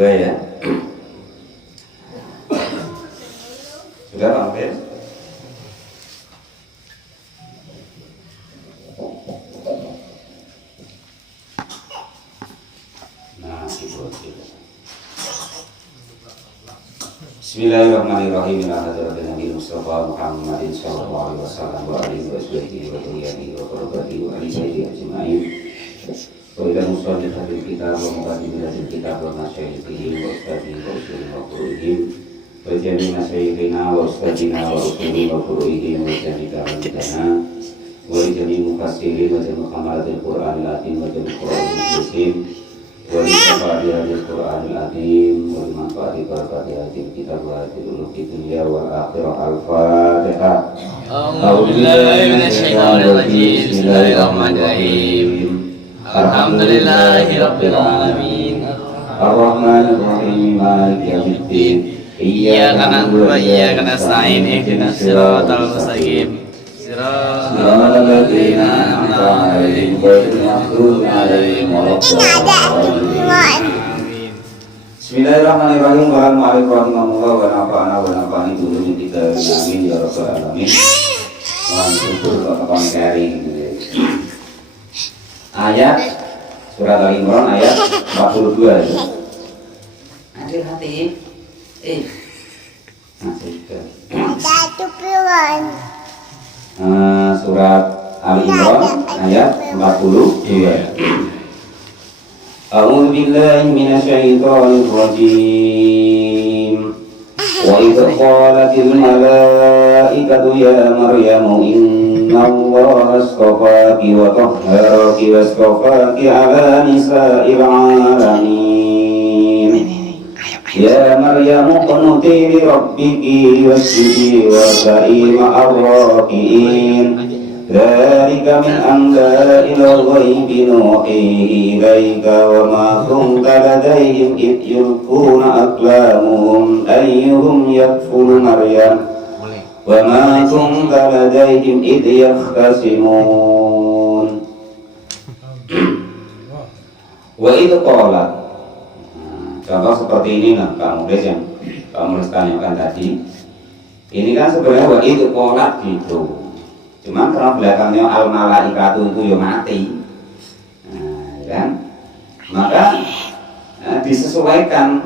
2 ya. Sudah hampir. Nah, gitu. Bismillahirrahmanirrahim. Alhamdulillahi Nabi Mustafa Muhammadin sallallahu alaihi wasallam wa alihi wa sahbihi wa tabi'ihi wa qurrabatihi wa alihi ajma'in. Wa ila musannifil kitab wa muqaddimatil kitab wa masyayikhihi wa ustadhihi wa usulih wa furu'ihim wa jami'i masyayikhina wa ustadhina wa usulih wa furu'ihim wa jami'i karamidana wa jami'i mufassirin wa jami'i hamalatil Qur'anil azim wa jami'i Qur'anil muslim wa li hadil Qur'anil azim wa li manfaati barakati hadil kitab wa hadil uluki dunya wal akhirah. Al-Fatihah. A'udzu billahi minasy syaithanir rajim. Bismillahirrahmanirrahim. Alhamdulillahi rabbil alamin. Ar-Rahmanir Rahim. Maliki yaumiddin. Iyyaka na'budu wa iyyaka nasta'in. Ihdinas siratal mustaqim. Siratal ladzina an'amta 'alaihim ghairil maghdubi 'alaihim waladdallin. Bismillahirrahmanirrahim. Warahmatullahi wabarakatuh. Wa nafa'ana bi kita amin ya rabbal alamin. Wa syukur kepada kari. Ayat surat Al-Imran ayat 42 ya. Adik hati. Surat Al-Imran ayat 42. A'udzu billahi minasyaitonir rajim. Wa idh qalatil malaikatu ya Maryamu innallaha astafaki wa tahharaki wastafaki ala nisa'il alamin. Ya Maryamu qunuti li rabbiki wasjudi warka'i ma'ar raki'in. Dzalika min anba'il ghaibi nuhihi ilaika wa ma kunta ladaihim idh yulquna aqlamuhum ayyuhum yakfulu Maryam wa ma kunta ladaihim idh yakhtasimun. Wa idh qalat. Contoh seperti ini nah, Pak Mudes yang Pak Mudes tanyakan tadi. Ini kan sebenarnya wa idh qalat gitu. Cuma karena belakangnya al-malaikatu itu ya mati, kan? Maka disesuaikan.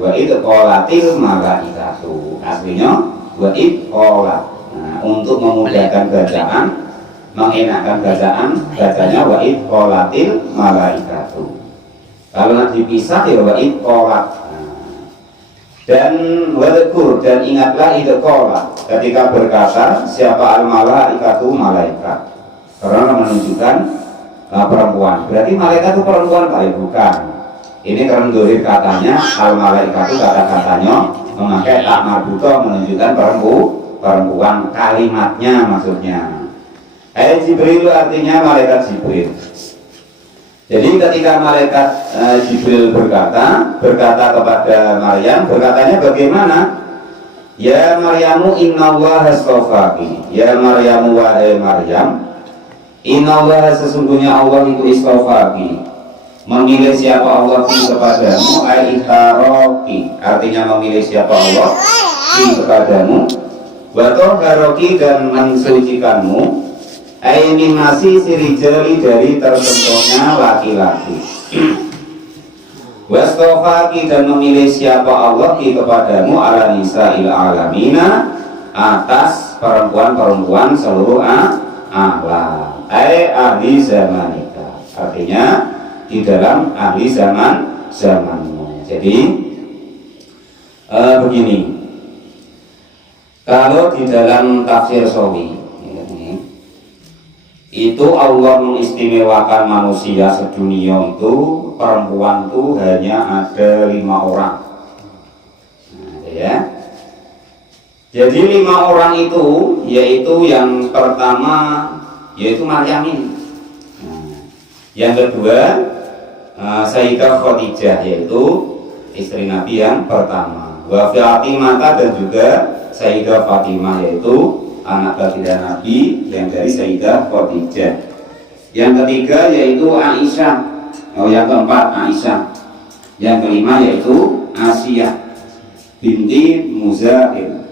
Wa idh qalatil malaikatu. Aslinya wa idh qalat. Untuk memudahkan bacaan, mengenakkan bacaan, bacanya wa idh qalatil malaikatu. Kalau dipisah ya wa idh qalat. Dan wadkur, dan ingatlah itu qala ketika berkata siapa al-malaikatu malaikat, karena menunjukkan perempuan. Berarti malaikat itu perempuan kali bukan. Ini karena dohir katanya al-malaikatu kata-katanya memakai tak marbuto menunjukkan perempuan, kalimatnya maksudnya. Jibril artinya malaikat Jibril. Jadi ketika malaikat Jibril berkata kepada Maryam, berkatanya bagaimana? Ya Maryamu innallaha astafaki. Ya Maryamu wahai Maryam, innallaha sesungguhnya Allah itu istafaki. Memilih siapa Allah kepadamu, aitaraki. Artinya memilih siapa Allah kepadamu. Wa tahharaki dan mensucikanmu. Aini masih sirijali dari tersentuhnya laki-laki. Wastofaki dan memilih siapa Allah kepadamu ala nisa'il alamina atas perempuan-perempuan seluruh alam. Ahli zamanika. Artinya di dalam ahli zamanmu. Jadi begini. Kalau di dalam tafsir Sawi itu Allah mengistimewakan manusia sedunia itu perempuan itu hanya ada 5 orang. Ya. Jadi 5 orang itu yaitu yang pertama yaitu Maryam ini. Yang kedua Sayyidah Khadijah yaitu istri Nabi yang pertama. Wa Fatimah dan juga Sayyidah Fatimah yaitu anak baginda Nabi yang dari Sayyidah Khadijah. Yang ketiga yaitu Aisyah. Yang keempat Aisyah. Yang kelima yaitu Asiyah binti Muzahim.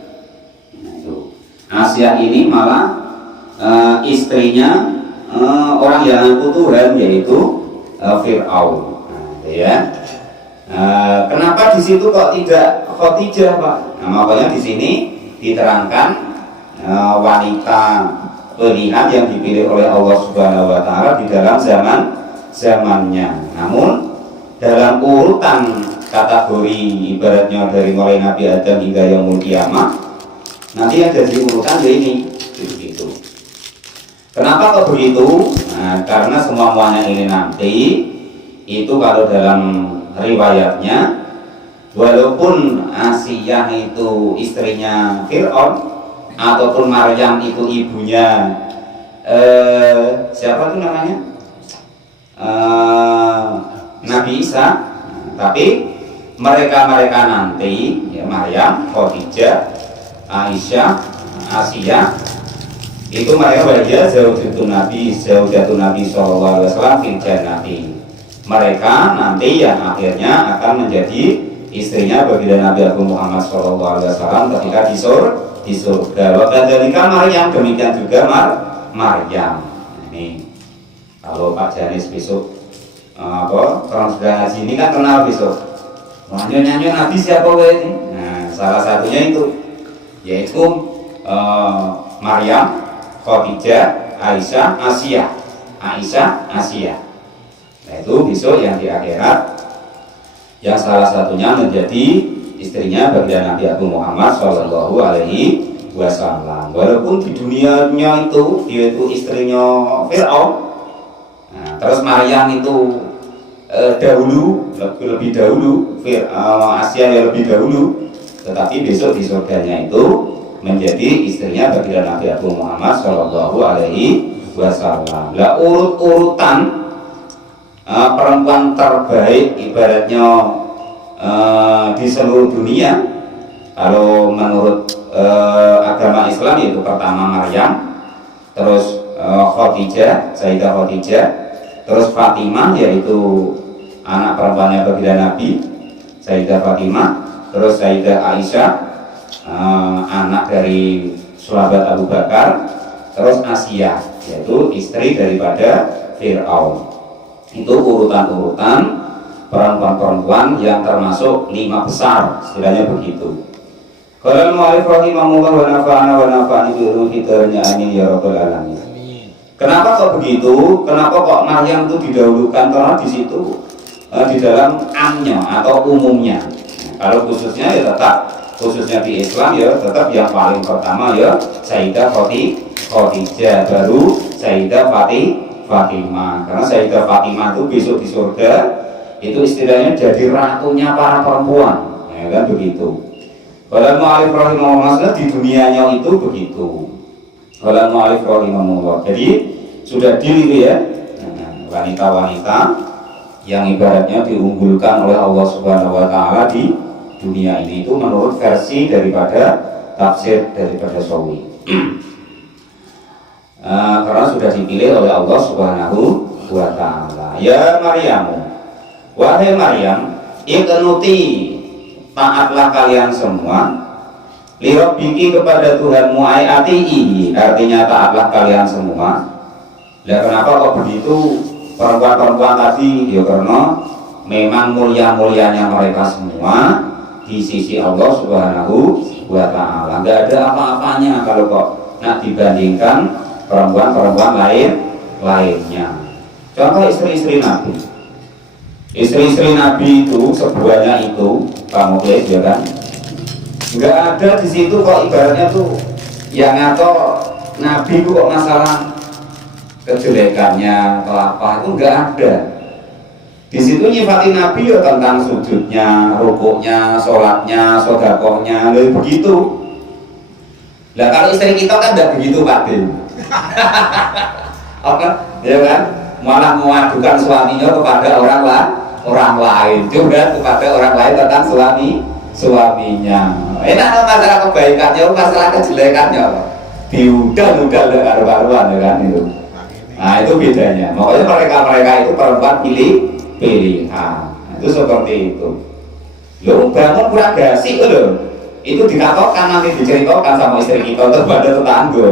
Nah, itu Asiyah ini malah istrinya orang yang ngaku Tuhan, yaitu Fir'aun. Nah, ya. Kenapa di situ kok tidak Khadijah, Pak? Nah, makanya di sini diterangkan wanita pilihan yang dipilih oleh Allah Subhanahu wa taala di dalam zamannya. Namun dalam urutan kategori ibaratnya dari mulai Nabi Adam hingga yaumul kiamah, nanti yang jadi urutan ini begitu. Kenapa kok begitu? Nah, karena semuanya ini nanti itu kalau dalam riwayatnya, walaupun Asiyah itu istrinya Fir'aun ataupun Maryam itu ibunya siapa itu namanya, Nabi Isa, tapi mereka nanti ya, Maryam, Khadijah, Aisyah, Asiyah itu mereka bahagia zaujatun Nabi sallallahu alaihi wasallam fil jannati. Mereka nanti yang akhirnya akan menjadi istrinya baginda Nabi Agung Muhammad sallallahu alaihi wasallam ketika di surga. Wa kadzalika Maryam, demikian juga Maryam. Ini kalau Pak Janis besok orang sudah ngaji ini kan kenal besok. Nyanyi Nabi siapa ini? Nah, salah satunya itu yaitu Maryam, Khadijah, Aisyah, Asiyah. Nah, itu besok yang di akhirat, yang salah satunya menjadi istrinya baginda Nabi Agung Muhammad Shallallahu Alaihi Wasallam. Walaupun di dunianya itu dia itu istrinya Fir'aun. Nah, terus Maryam itu lebih dahulu, Asiyah yang lebih dahulu, tetapi besok di surganya itu menjadi istrinya baginda Nabi Agung Muhammad Shallallahu Alaihi Wasallam. Lah urutan perempuan terbaik ibaratnya di seluruh dunia kalau menurut agama Islam yaitu pertama Maryam, terus Sayyidah Khadijah, terus Fatimah yaitu anak perempuannya baginda Nabi, Sayyidah Fatimah, terus Sayyidah Aisyah anak dari sahabat Abu Bakar, terus Asiyah yaitu istri daripada Fir'aun. Itu urutan-urutan perempuan-perempuan yang termasuk 5 besar, istilahnya begitu. Qala al-mu'allif rahimahullah wa nafa'ani bi ulumi fitranya amin ya rabbal alamin. Kenapa kok begitu? Kenapa kok Maryam itu didahulukan? Karena di situ di dalam amnya atau umumnya. Kalau khususnya ya tetap khususnya di Islam ya tetap yang paling pertama ya Sayyidah Khadijah, baru Sayyidah Fatimah. Karena Sayyidah Fatimah itu besok di surga itu istilahnya jadi ratunya para perempuan, ya kan begitu. Kalau mu'alif rahimahullah di dunianya itu begitu. Kalau mu'alif rahimahullah, jadi sudah diri ya wanita-wanita yang ibaratnya diunggulkan oleh Allah Subhanahu Wa Taala di dunia ini itu menurut versi daripada tafsir daripada Sawi. Karena sudah dipilih oleh Allah Subhanahu wa Ta'ala. Ya Maryam, wahai Maryam, iqnuti, taatlah kalian semua, li rabbiki, kepada Tuhanmu, ai atihi, artinya taatlah kalian semua. Lah kenapa kok begitu perempuan-perempuan tadi? Ya karena memang mulia-mulianya mereka semua di sisi Allah Subhanahu wa Ta'ala. Enggak ada apa-apanya kalau kok nak dibandingkan perempuan-perempuan lainnya. Contoh istri-istri Nabi. Istri-istri Nabi itu sebuahnya itu kamu lihat ya kan? Enggak ada di situ kok ibaratnya tuh yang ngato Nabi itu kok masalah kejelekannya atau apa itu enggak ada. Di situ nyifatin Nabi ya tentang sujudnya, rukuknya, sholatnya, sedekahnya, begitu. Lah kalau istri kita kan enggak begitu Pak Din. Apa? Ya kan? Malah mengadukan suaminya kepada orang lain, juga kepada orang lain tentang suaminya. Enak masalah kebaikannya, masalah kejelekannya. Diudal-udal dengan karuan ya kan itu. Nah itu bedanya. Makanya mereka itu perempuan pilihan. Itu itu seperti itu. Lo bangun kurang gasik lo, itu dikatakan nanti diceritakan sama istri kita kepada tetangga.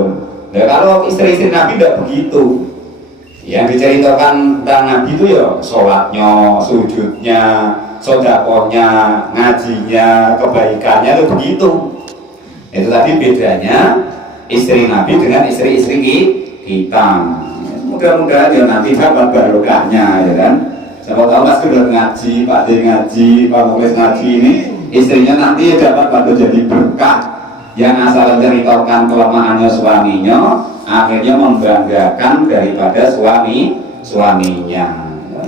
Nah kalau istri-istri Nabi tidak begitu. Yang diceritakan tentang Nabi itu ya sholatnya, sujudnya, sodakohnya, ngajinya, kebaikannya itu begitu. Itu tadi bedanya istri Nabi dengan istri-istri kita. Mudah-mudahan ya nanti dapat barokahnya ya kan. Siapa tahu Mas sudah ngaji, Pak D ngaji, Pak Muklis ngaji ini istrinya nanti dapat bantu jadi berkah. Yang asal menceritakan kelemahannya suaminya akhirnya membanggakan daripada suaminya.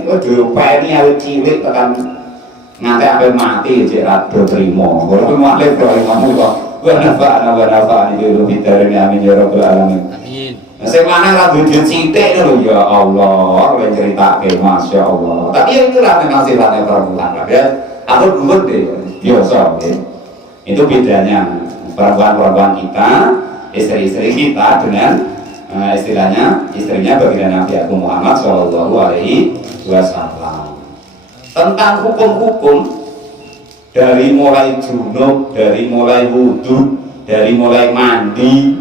Waduh, Pak ini awet cilik tekan nganti sampai mati cek rado trimo. Kalau mati kalau kamu kok wa nafa'ana dulu bitarin amin ya rabbal alamin. Amin. Sing lanang ra duwe sithik lho ya Allah, kowe critake masyaallah. Tapi ya itulah memang sifatnya perempuan ya. Aku dulu deh biasa ya. Itu bedanya perempuan-perempuan kita, istri-istri kita dengan istilahnya istrinya baginda Nabi Agung Muhammad Shallallahu Alaihi Wasallam. Tentang hukum-hukum dari mulai junub, dari mulai wudhu, dari mulai mandi,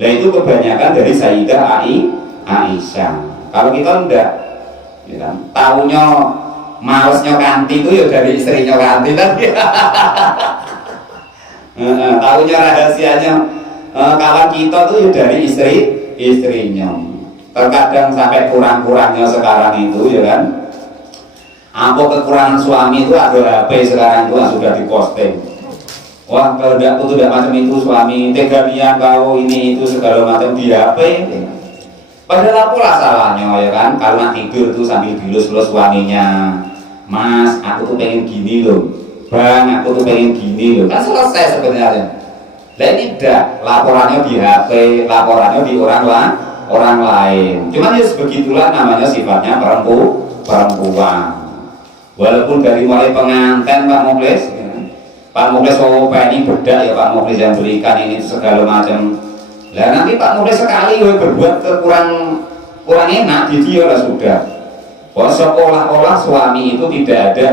nah itu kebanyakan dari Sayyidah Aisyah. Kalau kita enggak, ya kan? Taunya malesnya kanti itu ya dari istrinya kanti tadi. Tahunya rahasianya kawan kita tuh ya dari istrinya. Terkadang sampai kurang-kurangnya sekarang itu ya kan. Apa kekurangan suami itu ada HP sekarang itu sudah diposting. Wah kalau tidak itu tidak macam itu suami tegamian kau ini itu segala macam di HP. Padahal apa salahnya ya kan? Kalau tidur tuh sambil dilus-lus suaminya. Mas, aku tuh pengen gini loh. Bang, aku tuh pengen gini loh, kan selesai sebenarnya. Nah ini tidak, laporannya di HP, laporannya di orang lain. Cuman ya sebegitulah namanya sifatnya perempuan. Walaupun dari mulai pengantin Pak Muklis, Pak Muklis ini bedak ya Pak Muklis yang belikan ini segala macam. Lah nanti Pak Muklis sekali berbuat kurang enak di dia lah sudah. Wah seolah-olah suami itu tidak ada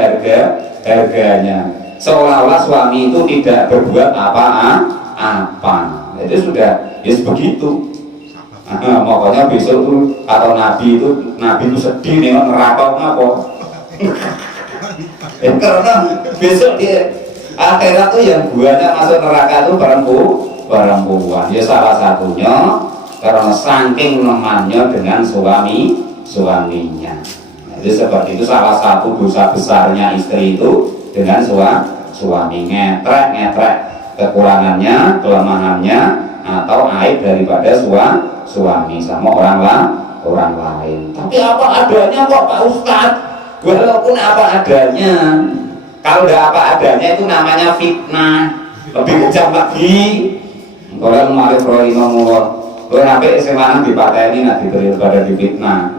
harganya, seolah-olah suami itu tidak berbuat apa-apa. Itu sudah begitu. Makanya besok tuh atau Nabi itu sedih nih neraka apa? Karena besok dia akhirat tuh yang buahnya masuk neraka itu perempuan. Ya salah satunya karena saking lemannya dengan suaminya. Jadi seperti itu salah satu dosa besarnya istri itu dengan suami ngetrek kekurangannya, kelemahannya atau aib daripada suami sama orang lain. Tapi apa adanya kok Pak Ustadz? Walaupun apa adanya, kalau udah apa adanya itu namanya fitnah, lebih kejam lagi. Kalau mau ngomong, kalau sampai SMA di partai ini nggak diberi pada di fitnah.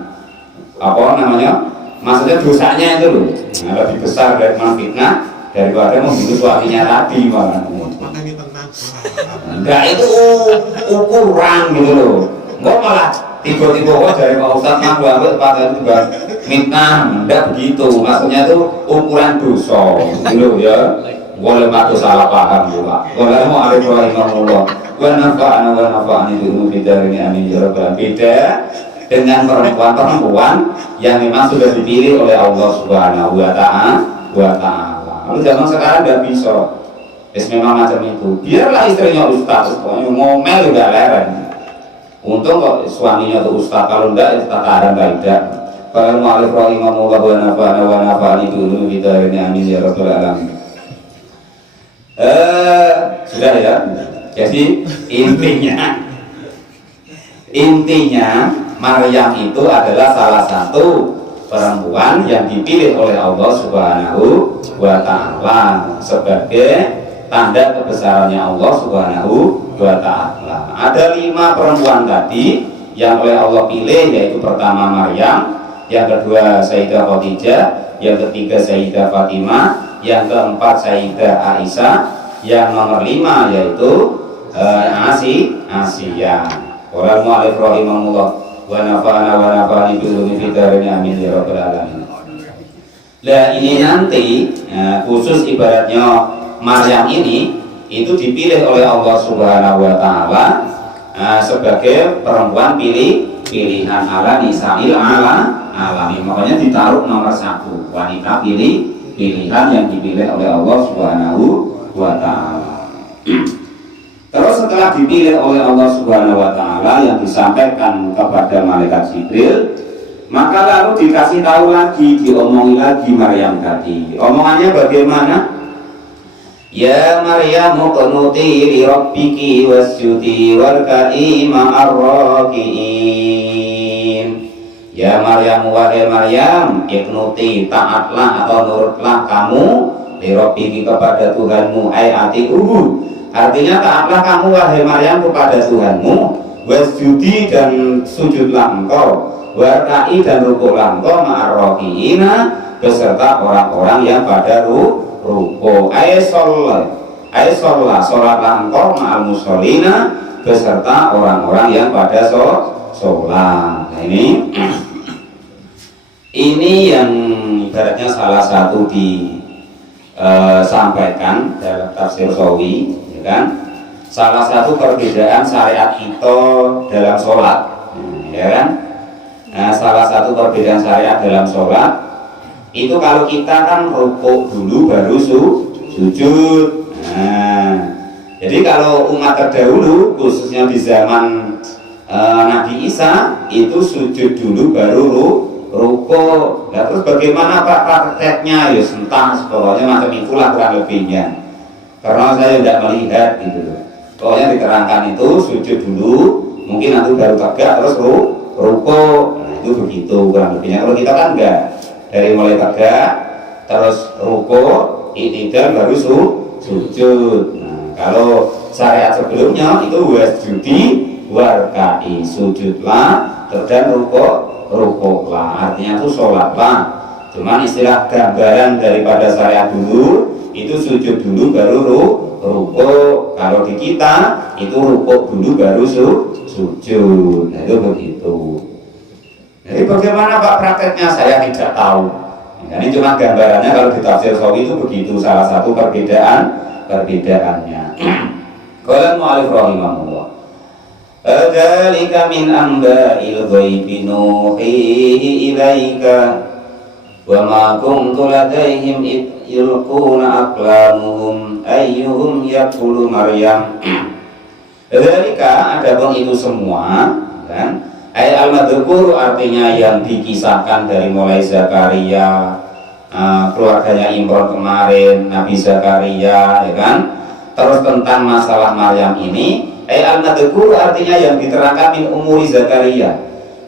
Apa namanya? Maksudnya dosanya itu loh, lebih besar dari fitnah daripada membunuh suaminya tadi malah. Enggak itu ukuran gitu loh. Enggak malah tiba-tiba dari Pak Ustadz mampu ambil pada juga fitnah, enggak begitu. Maksudnya itu ukuran dosa gitu ya. Boleh matu salah paham juga. Boleh mau ada rahimahullah. Wa nafa'ani bi bidarini amin ya rabbal beda dengan perempuan yang memang sudah dipilih oleh Allah Subhanahu wa Ta'ala. Lalu zaman sekarang tidak bisa. Memang macam itu. Biarlah istrinya ustaz, ngomel udah leren. Untung kok suaminya tuh ustaz, kalau enggak itu tataran tidak. Kalau mu'alif rahimahullah wa nafa'ani dulu kita ini amin ya rabbal alamin. Sudah ya. Jadi intinya Maryam itu adalah salah satu perempuan yang dipilih oleh Allah Subhanahu wa Ta'ala sebagai tanda kebesarannya Allah Subhanahu wa Ta'ala. Ada 5 perempuan tadi yang oleh Allah pilih, yaitu pertama Maryam, yang kedua Sayyidah Khadijah, yang ketiga Sayyidah Fatimah, yang keempat Sayyidah Aisyah, yang nomor 5 yaitu Asiyah. Qala mu'alif rahimahullah wa nafa'ana bi ulumi fidarin amin ya rabbal alamin. Nah ini nanti khusus ibaratnya Maryam ini itu dipilih oleh Allah Subhanahu wa Ta'ala sebagai perempuan pilihan ala nisa'il alamin. Makanya ditaruh nomor 1, wanita pilihan yang dipilih oleh Allah Subhanahu wa Ta'ala. Terus setelah dipilih oleh Allah Subhanahu wa Ta'ala yang disampaikan kepada malaikat Jibril, maka lalu dikasih tahu lagi, diomongi lagi Maryam tadi. Omongannya bagaimana? Ya Maryam qunuti li rabbiki wasjudi warka'i ma'ar raki'in. Ya Maryam, wahai Maryam, iqnuti, taatlah atau nurutlah kamu li rabbiki kepada Tuhanmu, ai atiuhu. Artinya taatlah kamu wahai Maryam kepada Tuhanmu, wasjudi dan sujudlah engkau, warka'i dan rukuklah engkau ma'ar raki'ina beserta orang-orang yang pada ruko. Sholatlah engkau ma'al musholina beserta orang-orang yang pada sholat. Nah, ini yang ibaratnya salah satu disampaikan dalam tafsir Sawi, ya kan? Salah satu perbedaan syariat kita dalam sholat, ya kan? Nah, salah satu perbedaan syariat dalam sholat itu kalau kita kan rukuk dulu baru sujud. Nah, jadi kalau umat terdahulu khususnya di zaman Nabi Isa itu sujud dulu baru rukuk. Nah, terus bagaimana Pak prakteknya? Ya entah, pokoknya macam itulah kurang lebihnya. Karena saya tidak melihat gitu. Pokoknya diterangkan itu sujud dulu, mungkin nanti baru tegak terus rukuk. Nah, itu begitu kurang lebihnya. Kalau kita kan enggak, dari mulai tegak terus rukuk, i'tidal baru sujud. Nah, kalau syariat sebelumnya itu wasjudi warka'i, sujudlah dan rukuklah, artinya itu sholatlah. Cuman istilah gambaran daripada syariat dulu itu sujud dulu baru rukuk. Kalau di kita itu rukuk dulu baru sujud. Nah, itu begitu. Jadi bagaimana Pak prakteknya saya tidak tahu. Ini cuma gambarannya. Kalau di tafsir Sawi itu begitu, salah satu perbedaannya. Qala mu'alif rahimahullah, dzalika min amba'il ghaibi nuhihi ilaika wa ma kuntu ladaihim id yulquna aqlamuhum ayyuhum yaqulu Maryam. Dzalika, adapun itu semua, kan? Ayat al-madhkur artinya yang dikisahkan dari mulai Zakaria, keluarganya Imron kemarin, Nabi Zakaria, ya kan? Terus tentang masalah Maryam ini, ayat al-madhkur artinya yang diterangkan min umuri Zakaria,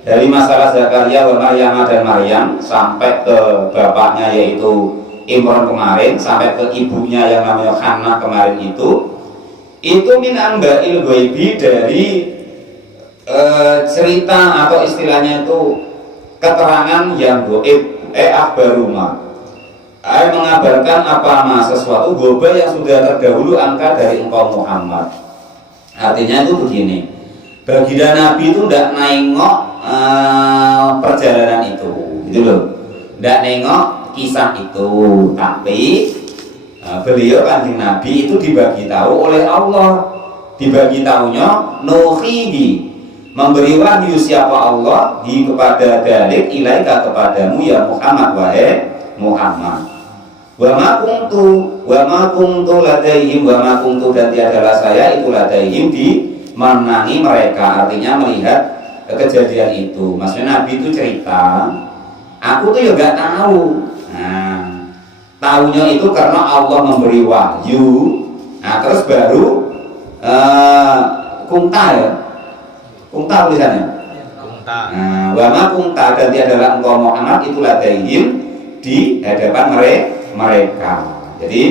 dari masalah Zakaria wa Maryam dan Maryam sampai ke bapaknya yaitu Imron kemarin, sampai ke ibunya yang namanya Hannah kemarin itu min amba'il ghaibi, dari cerita atau istilahnya itu keterangan yang goib, akhbaruma, mengabarkan apa sesuatu goba yang sudah terdahulu angka dari engkau Muhammad. Artinya itu begini, baginda Nabi itu tidak nengok perjalanan itu, gitu loh, tidak nengok kisah itu, tapi beliau kanjeng Nabi itu dibagi tahu oleh Allah, dibagi tahunya nuhihi, memberi wahyu siapa Allah kepada dalik ilaika kepadamu ya Muhammad, wahai Muhammad. Wa ma kuntu ladaihim, wa ma kuntu, dan tiadalah saya itu ladaihim di menangi mereka, artinya melihat kejadian itu. Maksudnya Nabi itu cerita, aku tuh juga tahu. Nah, tahunya itu karena Allah memberi wahyu. Nah, terus baru kunta ya, kunta tulisannya. Nah, wa ma kunta, dan tiadalah engkau Muhammad itu ladaihim di hadapan mereka. Jadi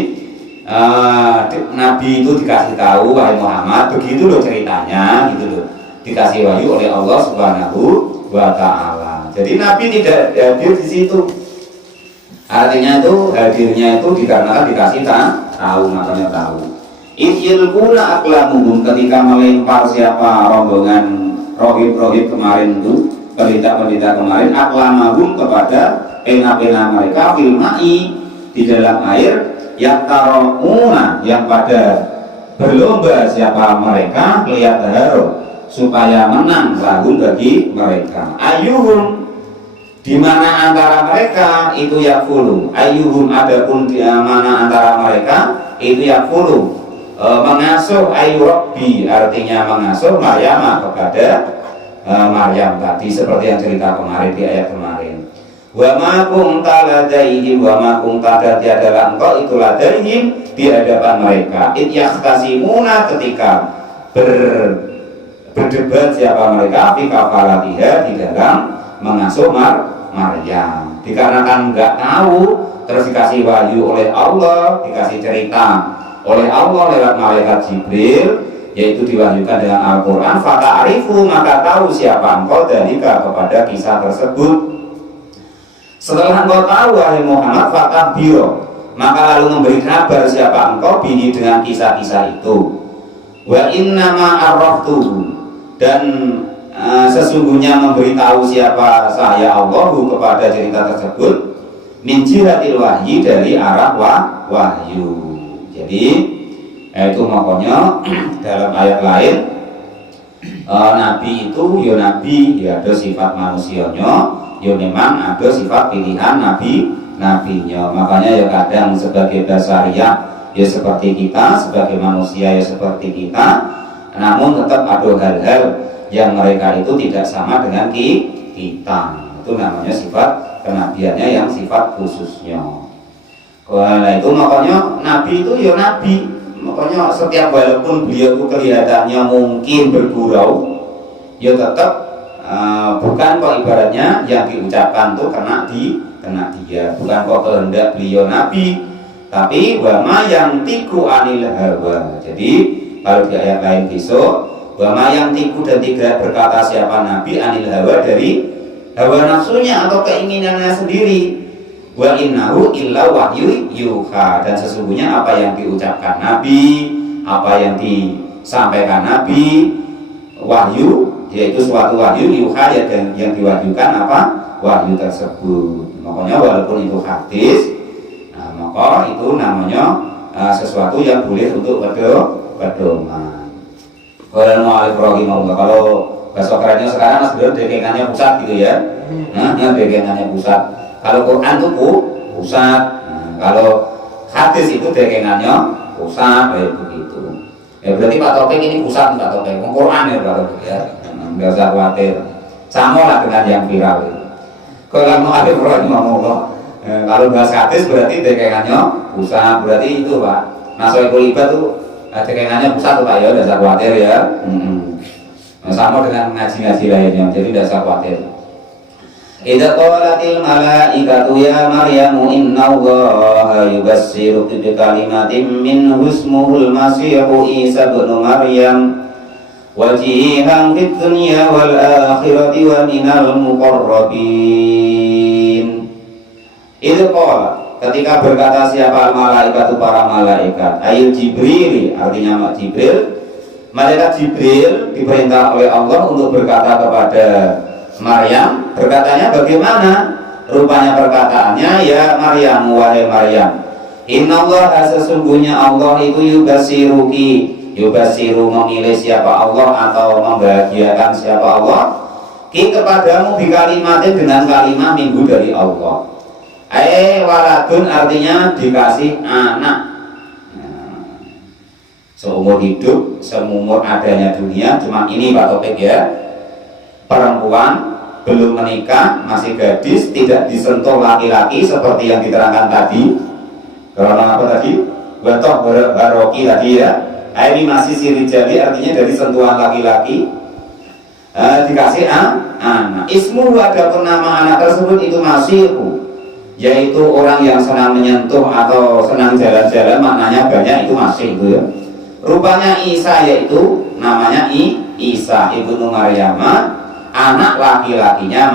Nabi itu dikasih tahu, wahai Muhammad, begitu loh ceritanya, gitu loh, dikasih wahyu oleh Allah Subhanahu wa Ta'ala. Jadi Nabi tidak hadir di situ. Artinya itu hadirnya itu dikarenakan dikasih tahu, makanya tahu. Isyilkuna aklamuhum, ketika melempar siapa rombongan rohib kemarin itu, pendeta kemarin, aklamahum kepada enak-enak mereka fil ma'i di dalam air yang tarona yang pada berlomba siapa mereka lihat haru supaya menang lahum bagi mereka ayuhum di mana antara mereka itu yakfulu ayuhum adapun di mana antara mereka itu yakfulu mengasuh ayu Rabbi artinya mengasuh Maryam kepada Maryam tadi seperti yang cerita kemarin di ayat kemarin wa ma kunta ladaihim wa ma kunta tiadalah engkau itu ladaihim di hadapan mereka id yakhtasimuna ketika berdebat siapa mereka fi kafalatiha di dalam mengasuh Maryam dikarenakan nggak tahu terus dikasih wahyu oleh Allah dikasih cerita oleh Allah lewat malaikat Jibril yaitu diwahyukan dengan Al-Quran fata'arifu maka tahu siapa engkau dalika kepada kisah tersebut setelah engkau tahu wahai Muhammad fatahbiro maka lalu memberi kabar siapa engkau bihi dengan kisah-kisah itu wa innama arraftuhu dan sesungguhnya memberitahu siapa saya Allahu kepada cerita tersebut min jihatil wahyi dari arah wahyu jadi itu makanya dalam ayat lain Nabi itu ya Nabi ya ada sifat manusianya ya memang ada sifat pilihan nabinya makanya ya kadang sebagai dasariah ya seperti kita sebagai manusia ya seperti kita namun tetap ada hal-hal yang mereka itu tidak sama dengan kita itu namanya sifat kenabiannya yang sifat khususnya nah itu makanya Nabi itu ya Nabi makanya setiap walaupun beliau itu kelihatannya mungkin bergurau ya tetap bukan kok ibaratnya yang diucapkan tuh kena dia bukan kok kehendak beliau Nabi tapi wama yang tiku anil hawa jadi kalau di ayat lain besok wama yang tiku dan tidak berkata siapa Nabi anil hawa dari hawa nafsunya atau keinginannya sendiri wa innahu illa wahyu yuha dan sesungguhnya apa yang diucapkan Nabi apa yang disampaikan Nabi wahyu yaitu suatu wahyu yuha ya dan yang diwahyukan apa wahyu tersebut makanya walaupun itu hadis nah, maka itu namanya sesuatu yang boleh untuk pedoman kalau mu'alif rahimahullah kalau bahasa kerennya sekarang sebenarnya dekengannya pusat gitu ya nah dekengannya pusat kalau Quran itu pusat kalau hadis itu dekengannya pusat kayak begitu ya berarti Pak Topik ini pusat Pak Topik Quran ya Pak Topik ya nggak usah khawatir sama lah dengan yang viral itu kalau mu'alif rahimahullah kalau bahas hadis berarti dekengannya pusat berarti itu Pak Nasoikul Ibad itu dekengannya pusat tuh Pak ya nggak usah khawatir ya sama dengan ngaji-ngaji lainnya jadi nggak usah khawatir idza qalatil malaikatu ya maryamu innallaha yubassiruki bi kalimatin minhu ismuhul masihu Isa ibn Maryam wajihan fid dunya wal akhirati wa minal muqarrabin idza qala ketika berkata siapa malaikatu para malaikat ayil Jibril artinya Jibril malaikat Jibril diperintah oleh Allah untuk berkata kepada Maryam berkatanya bagaimana rupanya perkataannya ya Maryam wahai Maryam innallaha sesungguhnya Allah itu yubasiru memilih siapa Allah atau membahagiakan siapa Allah ki kepadamu bi kalimatin dengan kalimat minggu dari Allah waladun artinya dikasih anak seumur hidup seumur adanya dunia cuma ini Pak Topik ya perempuan belum menikah masih gadis tidak disentuh laki-laki seperti yang diterangkan tadi karena apa tadi batok baroki tadi ya ini masih sirijali artinya dari sentuhan laki-laki dikasih anak ismu adapun nama anak tersebut itu masihu yaitu orang yang senang menyentuh atau senang jalan-jalan maknanya banyak itu masih itu ya rupanya Isa yaitu namanya Isa ibnu Maryam anak laki-lakinya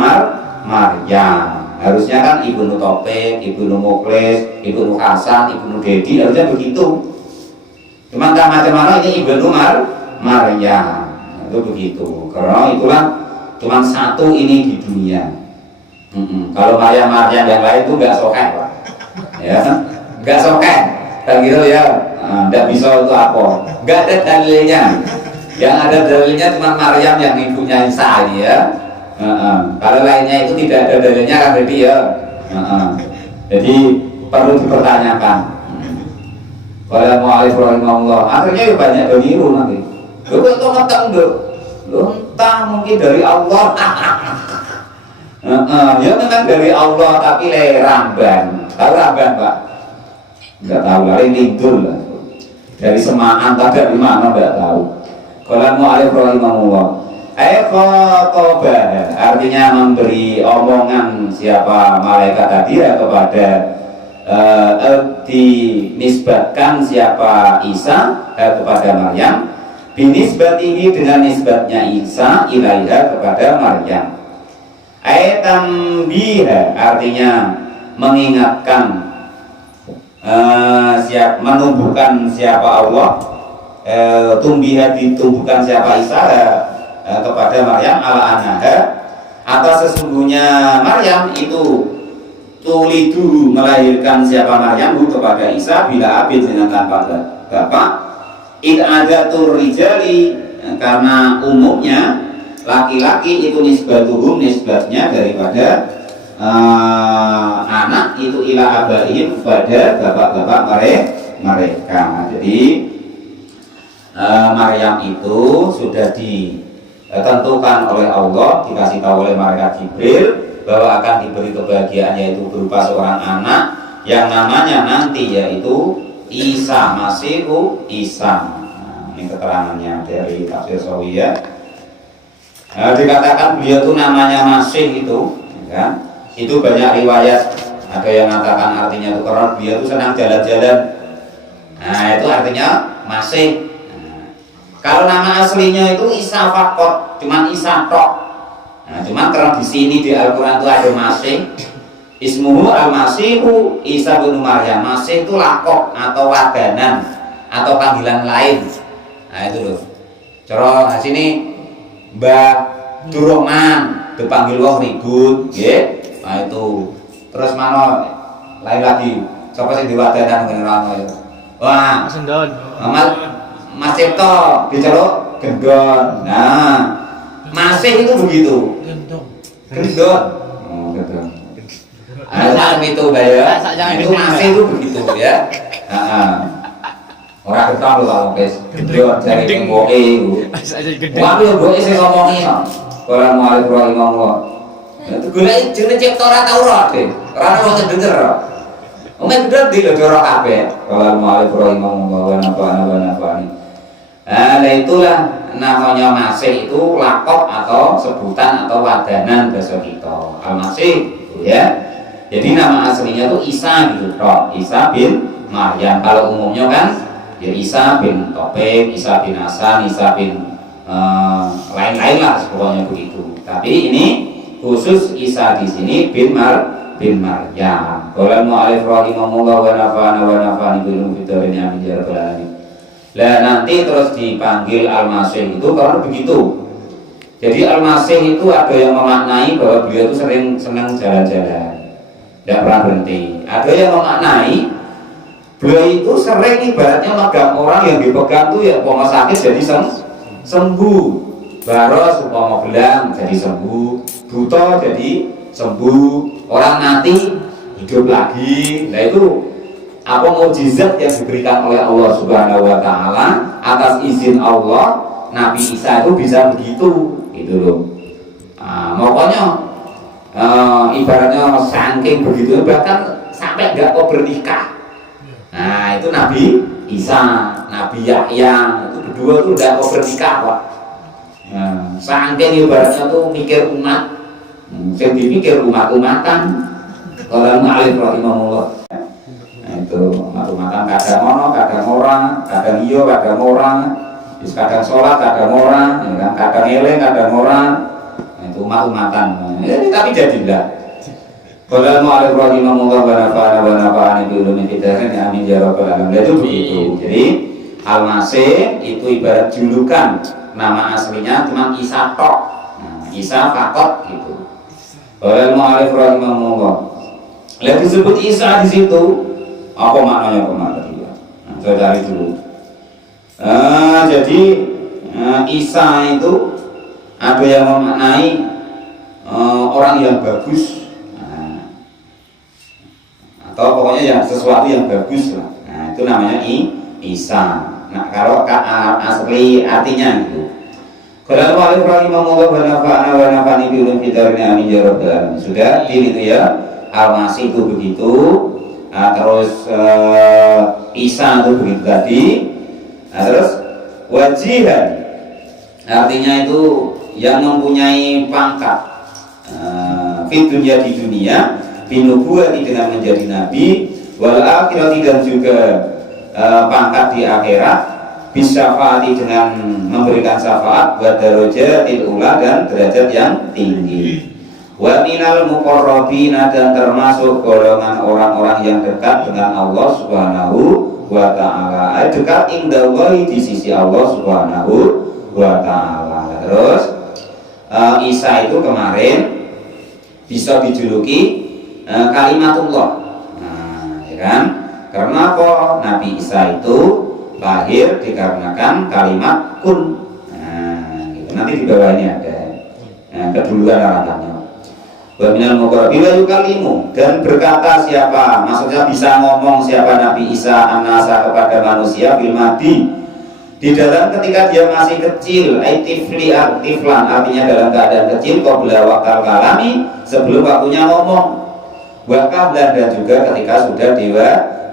Maryam harusnya kan ibnu Topik, ibnu Muklis, ibnu Hasan, ibnu Dedi harusnya begitu cuman tak macam-macam ini ibnu Maryam itu begitu karena itulah cuman satu ini di dunia Kalau Maryam yang lain itu nggak sokeh, Pak. Ya, nggak sokeh. Kan gitu ya, nggak bisa itu apa? Nggak ada dalilnya. Yang ada dalilnya cuma Maryam yang ibunya Isa ini ya. Kalau lainnya itu tidak ada dalilnya kan berarti ya. Jadi perlu dipertanyakan. Kalau mau alif rahimahullah, akhirnya ya banyak doniru nanti. Lo kok ngeteng dong? Lo entah mungkin dari Allah. Ya memang dari Allah tapi ramban. Tahu ramban Pak? Enggak tahu lah, tidur lah. Dari semaan tak di mana enggak tahu. Kalau mau alif rahimahullah, khotobah artinya memberi omongan siapa malaikat tadi ya kepada dinisbatkan siapa Isa kepada Maryam, binisbatihi dengan nisbatnya Isa ilaiha kepada Maryam. Tambiha artinya mengingatkan, menumbuhkan siapa Allah, tumbiha ditumbuhkan siapa Isa kepada Maryam ala anaha atas sesungguhnya Maryam itu tulidu melahirkan siapa Maryam kepada Isa bila abid dengan tanpa bapak. Id ada turijali karena umumnya laki-laki itu nisbatuhum nisbatnya daripada anak itu ila abaihim pada bapak-bapak mereka. Jadi Maryam itu sudah ditentukan oleh Allah, dikasih tahu oleh malaikat Jibril bahwa akan diberi kebahagiaan yaitu berupa seorang anak yang namanya nanti yaitu Isa, Masihu Isa. Ini keterangannya dari tafsir Shawiyah. Dikatakan beliau itu namanya Masih itu, ya. Itu banyak riwayat. Ada yang mengatakan artinya itu karena beliau itu senang jalan-jalan. Nah itu artinya Masih. Kalau nama aslinya itu Isa Fakot, cuman Isa tok. Nah, cuman karena di sini di Al-Quran itu ada Masih, Ismuhu Al-Masihu Isa bin Maryam. Masih itu lakok atau wadanan atau panggilan lain. Nah itu loh. Cara sini Mbah Durrahman dipanggil wong ribut, nggih. Nah itu. Terus mana lain lagi? Siapa sing diwadanan ngene rano itu? Wah, Mas Gendon. Mas Cipto diceluk gendon. Nah, Masih itu begitu. Gendon. Oh, gendon. Saat itu ya. Itu Masih itu begitu ya. Orang ketang lho kalau guys. Gendon cari mboke iku. Wae mboke sing ngomongi kok. Ora mau alif rahimahullah. Itu golek jenenge Cipto ora tau ora, Dik. Ora ono sing denger. Wong bener di lho ora kabeh. Kalau mau alif rahimahullah wa nafa'ana. Nah itulah namanya Masih itu lakop atau sebutan atau wadanan bahasa kita. Al-Masih ya. Jadi nama aslinya itu Isa gitu toh. Isa bin Maryam. Kalau umumnya kan ya Isa bin Topik, Isa bin Hasan, Isa bin lain-lain lah pokoknya begitu. Tapi ini khusus Isa di sini bin Maryam. Qala mu'alif rahimahullah wa nafa'ani bil fitrin amin ya rabbal alamin. Lah nanti terus dipanggil Al-Masih itu karena begitu. Jadi Al-Masih itu ada yang memaknai bahwa beliau itu senang jalan-jalan, tidak pernah berhenti. Ada yang memaknai beliau itu sering ibaratnya megang orang yang dipegang tuh ya umpama sakit jadi sembuh, baros umpama belang jadi sembuh, buta jadi sembuh, orang mati hidup lagi. Nah itu apa mukjizat yang diberikan oleh Allah Subhanahu wa taala atas izin Allah. Nabi Isa itu bisa begitu gitu loh. Makanya ibaratnya saking begitu bahkan sampai nggak kok bernikah. Nah itu Nabi Isa, Nabi Yahya itu berdua tuh nggak kok bernikah Pak. Saking ibaratnya tuh mikir umat, yang dipikir umat-umatan. Kalau alif rahimahullah itu umat-umatan kadang ono, kadang orang, kadang iyo, kadang orang, kadang sholat, kadang orang, ya, kadang eling, kadang orang. Itu umat-umatan. Tapi jadilah. Kalau mau alif rahimahullah wa nafa'ani bi ulumi fitrin amin ya rabbal alamin. Itu begitu. Jadi Al-Masih itu ibarat julukan, nama aslinya cuma Isa tok. Isa Fakot gitu. Qala al-mu'allif rahimahullah. Lihat disebut Isa di situ. Apa maknanya kemana dia? Nah, saya cari dulu. Jadi Isa itu ada yang memaknai orang yang bagus, atau pokoknya yang sesuatu yang bagus lah. Nah, itu namanya Isa. Nah, kalau asli artinya gitu. Qala al-mu'allif rahimahullah wa nafa'ana wa nafa'ani bi ulum fitarni amin ya rabbal alamin. Sudah itu ya. Al-Masih itu begitu. Terus Isa itu begitu tadi. Terus wajihan artinya itu yang mempunyai pangkat fit dunia di dunia, binubuwati dengan menjadi nabi, wal akhirati dan juga pangkat di akhirat, bisyafaati dengan memberikan syafaat, wa darajatil ula dan derajat yang tinggi, wa minal muqarrabina dan termasuk golongan orang-orang yang dekat dengan Allah Subhanahu wa ta'ala, dekat indallahi di sisi Allah Subhanahu wa ta'ala. Terus Isa itu kemarin bisa dijuluki kalimatullah. Nah, ya kan? Karena apa? Nabi Isa itu lahir dikarenakan kalimat kun. Nah, gitu. Nanti di bawah ini ada keduluan arahannya. Wa minal muqarrabina yukallimu, dan berkata siapa, maksudnya bisa ngomong siapa Nabi Isa an-nasa kepada manusia bil madi, di dalam ketika dia masih kecil, tiflan artinya dalam keadaan kecil, qabla waqtal kalami sebelum waktunya ngomong, wakaf dan juga ketika sudah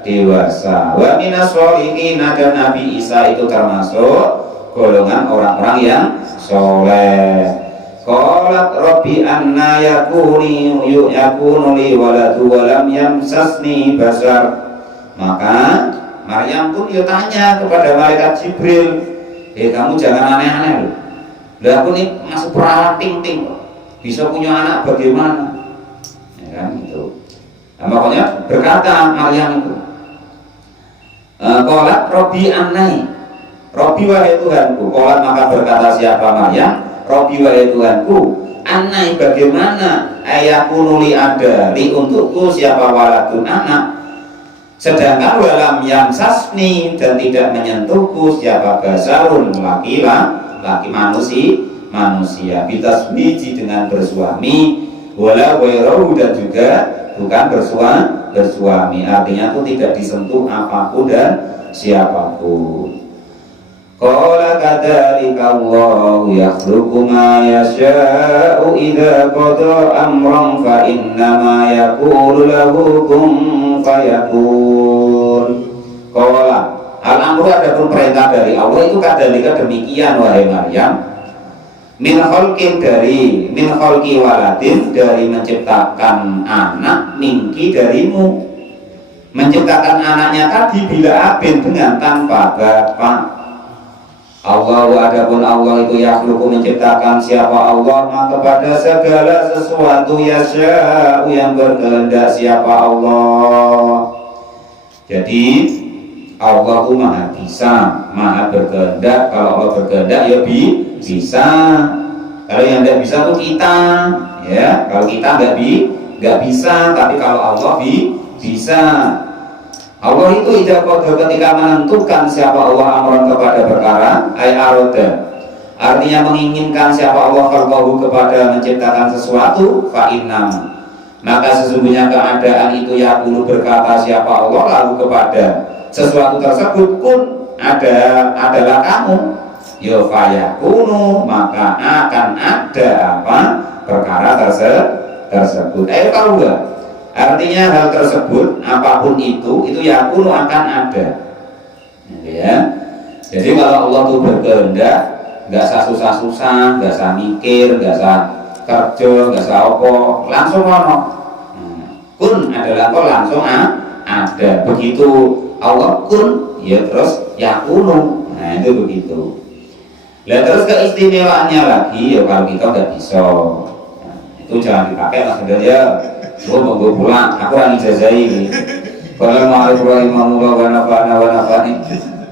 dewasa. Wa minas sholihin, dan Nabi Isa itu termasuk golongan orang-orang yang soleh. Qalat rabbi anna yakunu li waladu wa lam yamsasni basar. Maka Maryam pun tanya kepada malaikat Jibril, kamu jangan aneh-aneh loh. Lah aku nih masih perawan ting-ting, bisa punya anak bagaimana? Ya kan itu. Nah, makanya berkata Maryam itu, qalat rabbi annai, Rabbi wahai Tuhanku. Qalat maka berkata siapa Maryam, Rabbi wahai Tuhanku, annai bagaimana, ayakunu li ada li untukku siapa waladun anak, sedangkan walam yamsasni dan tidak menyentuhku siapa basarun laki manusia bitasbiji dengan bersuami, wala wairau dan juga bukan bersuami, artinya itu tidak disentuh apapun dan siapapun. Qala kadzalika Allahu yakhluqu ma yasha'u idza qada amran fa innama yaqulu lahu kun fayakun. Qala al-amru adapun perintah dari Allah itu kadzalika demikian wahai Maryam, min khalqi waladin dari menciptakan anak, minki darimu, menciptakan anaknya tadi bila abin dengan tanpa bapak. Allah adapun Allah itu yakhluqu menciptakan siapa Allah maka kepada segala sesuatu yasya'u yang berkehendak siapa Allah. Jadi Allah itu maha bisa, maha berkehendak. Kalau Allah berkehendak ya bisa. Kalau yang tidak bisa itu kita, ya. Kalau kita nggak bisa, tapi kalau Allah bisa. Allah itu ketika menentukan siapa Allah amron kepada perkara, aroda, artinya menginginkan siapa Allah khalqahu kepada menciptakan sesuatu, fa'innam, maka sesungguhnya keadaan itu yakunu berkata siapa Allah lalu kepada sesuatu tersebut kun adalah kamu, ya fayakunu maka akan ada apa perkara tersebut. Tahu gak? Artinya hal tersebut apapun itu yakunu akan ada, ya. Jadi kalau Allah itu berkehendak, nggak usah susah-susah, nggak usah mikir, nggak usah kerja, nggak usah apa, langsung ono. Kun adalah kok langsung ada. Begitu Allah kun, ya terus yakunu. Nah itu begitu. Lah terus keistimewaannya lagi, ya kalau kita nggak bisa, itu jangan dipakai langsung aja. Mau pulang, aku orang ijazai. Kalau mau rahimahullah wa nafa'ani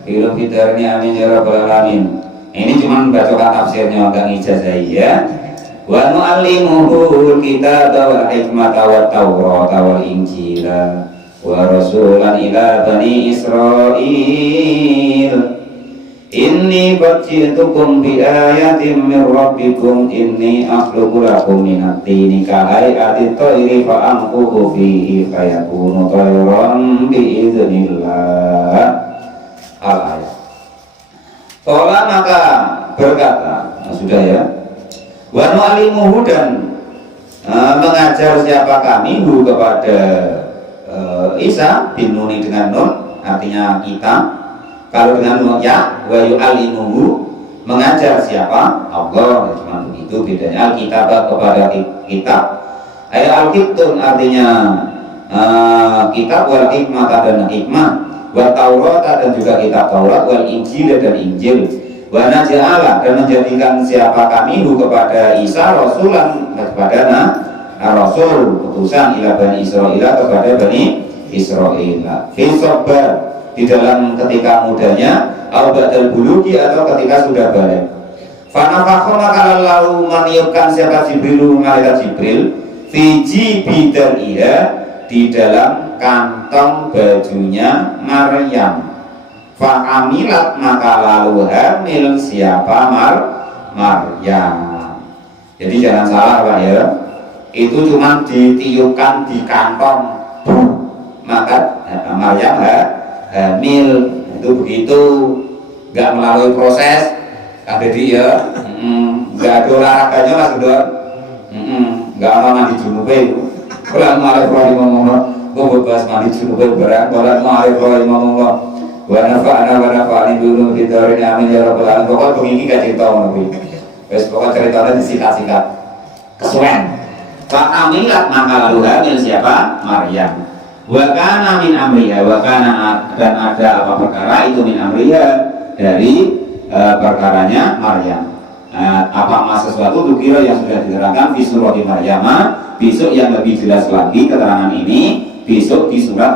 ilmu fitarni amin ya rabbal alamin. Ini cuma bacakan tafsirnya, enggak ngijazai ya. wa nu'allimuhu al-kitaba wal hikmata wat tawrata wal injila wa rasulan ila bani Israil inni qad ji'tukum bi ayatin min rabbikum inni akhluqu lakum minat tini ka hay'ati tayri fa anfukhu fihi fayakunu tayran bi idznillah. Al-ayat. Qala maka berkata, sudah ya. Wa nu'allimuhu dan mengajar siapa kami kepada Isa bin Nuni dengan nun artinya kita. Kalau dengan nun ya wa yu'allimuhu mengajar siapa? Allah. Ya, cuma begitu bedanya Alkitab kepada kitab. Al-Kitabun artinya kitab wal hikmah dan hikmah wa Taurat dan juga kitab Taurat wal Injil dan Injil wa naj'ala dan menjadikan siapa kami kepada Isa rasulan kepada rasul utusan ila bani Israil kepada bani Israil fi sabar di dalam ketika mudanya au ba'dal bulugi atau ketika sudah balik. Fanafakha maka lalu meniupkan siapa Jibril malaikat Jibril fi jibidal di dalam kantong bajunya Maryam. Fa'amilat maka lalu hamil siapa Maryam. Jadi jangan salah Pak ya. Itu cuma ditiupkan di kantong maka Maryam hamil. Itu begitu, nggak melalui proses KBD ya. Nggak ada olahraganya Mas Dor. Nggak ada mandi junube. Kalau malih kalau ngomong gue bahas mandi junube barang. Kalau malih kalau ngomong wa nafa'ani dulu ditarin amin ya rabbal alamin. Pokoknya begini gak cerita ngono. Wes pokoknya ceritanya disikat-sikat. Kesuwen. Fa'amilat maka lalu hamil siapa? Maryam. Wa kana min amriha wa kana dan ada apa perkara itu min amriha dari perkaranya Maryam. Apa sesuatu dukira yang sudah diterangkan di surah Maryam. Besok yang lebih jelas lagi keterangan ini besok di surat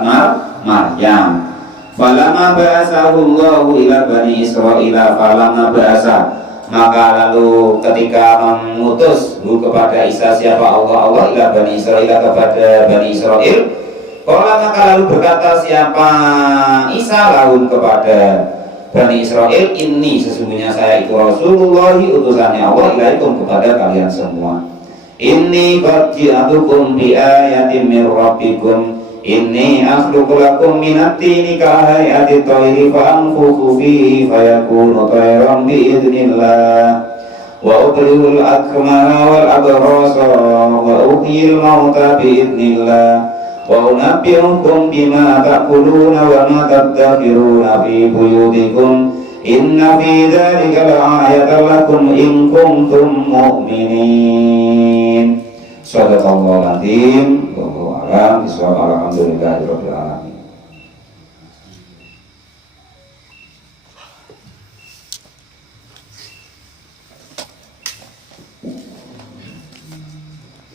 Maryam. Falamma ba'asahu Allahu ila bani Israil falamma ba'asa maka lalu ketika mengutus kepada Isa siapa Allah ila bani Israil kepada bani Israil qala maka lalu berkata siapa Isa lalu kepada bani Israil ini sesungguhnya saya itu Rasulullah utusannya Allah ilaikum kepada kalian semua inni qad ji'atukum bi ayatin min rabbikum inni akhluqu lakum minat tini ka hay'ati tayri fa anfukhu fihi fayakunu tayran bi idznillah wa ubrihul akmaha wal abrasa wa uhyil mauta bi idznillah wa unabbi'ukum bima ta'kuluna wa ma tadakhiruna fi buyutikum inna fi dzalika la'ayatan lakum in kuntum mu'minin. Sadaqallahul azim. Wallahu a'lam bishawab. Alhamdulillahirabbil alamin.